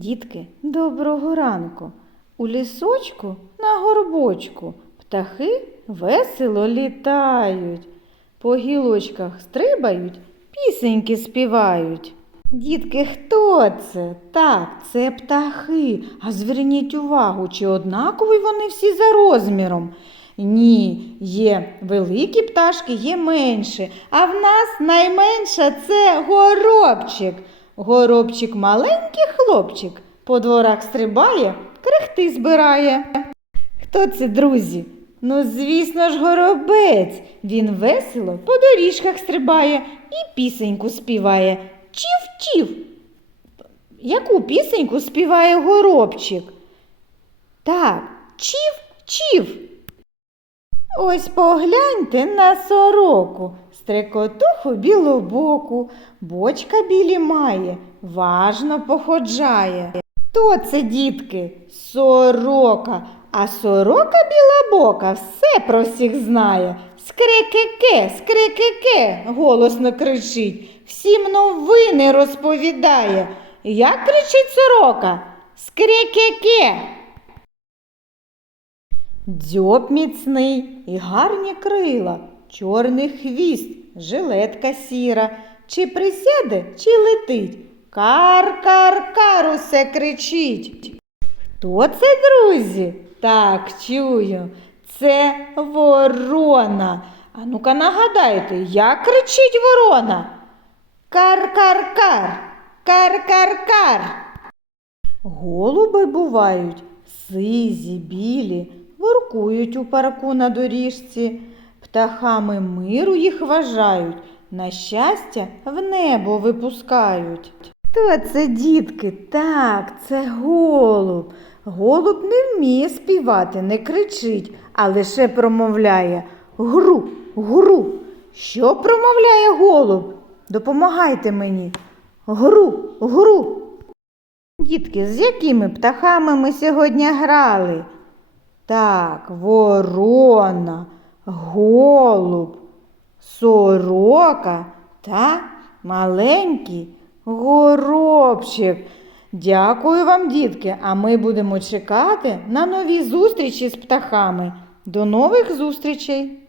Дітки, доброго ранку. У лісочку на горбочку птахи весело літають, по гілочках стрибають, пісеньки співають. Дітки, хто це? Так, це птахи. А зверніть увагу, чи однакові вони всі за розміром? Ні, є великі пташки, є менші, а в нас найменша це горобчик. Горобчик маленький хлопчик, по дворах стрибає, крихти збирає. Хто це, друзі? Ну, звісно ж, горобець. Він весело по доріжках стрибає і пісеньку співає. Чів-чів. Яку пісеньку співає горобчик? Так, чів-чів. Ось погляньте на сороку, стрекотуху білобоку, бочка білі має, важно походжає. Хто це, дітки? Сорока, а сорока білобока все про всіх знає. Скрекеке, скрекеке, голосно кричить, всім новини розповідає. Як кричить сорока? Скрекеке. Дзьоб міцний і гарні крила, чорний хвіст, жилетка сіра, чи присяде, чи летить. Кар-кар-кар усе кричить. Хто це, друзі? Так, чую. Це ворона. А ну-ка нагадайте, як кричить ворона? Кар-кар-кар, кар-кар-кар. Голуби бувають сизі, білі, воркують у парку на доріжці, птахами миру їх вважають, на щастя в небо випускають. Хто це, дітки? Так, це голуб. Голуб не вміє співати, не кричить, а лише промовляє гру, гру. Що промовляє голуб? Допомагайте мені. Гру, гру. Дітки, з якими птахами ми сьогодні грали? Так, ворона, голуб, сорока та маленький горобчик. Дякую вам, дітки, а ми будемо чекати на нові зустрічі з птахами. До нових зустрічей!